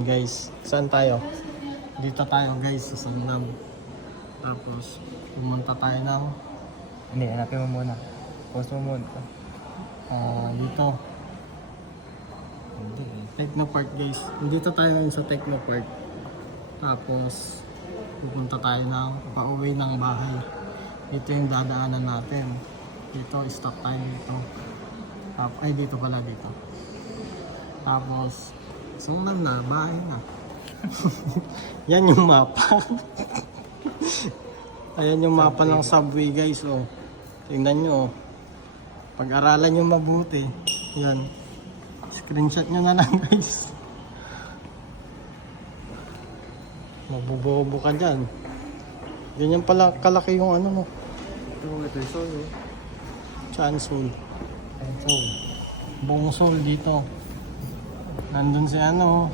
Guys, saan tayo? Dito tayo guys sa Sanlam. Tapos pumunta tayo ng Hindi, hanapin mo muna. Post mo muna. dito. Hindi. Technopark guys. Dito tayo ngayon sa Technopark. Tapos pupunta tayo ng pauwi ng bahay. Ito yung dadaanan natin. Dito, stop tayo dito. Ay, dito pala dito. Tapos Sanlam na, bahay na. Yan yung mapa. Ayan yung mapa ng subway guys. Oh. Tingnan nyo. Oh. Pag-aralan nyo mabuti. Yan. Screenshot nyo na lang guys. Mabubobo ka dyan. Ganyan pala kalaki yung ano mo. Ito yung solo. Chansol. Ayun, solo. Buong soul dito. Nandun si ano.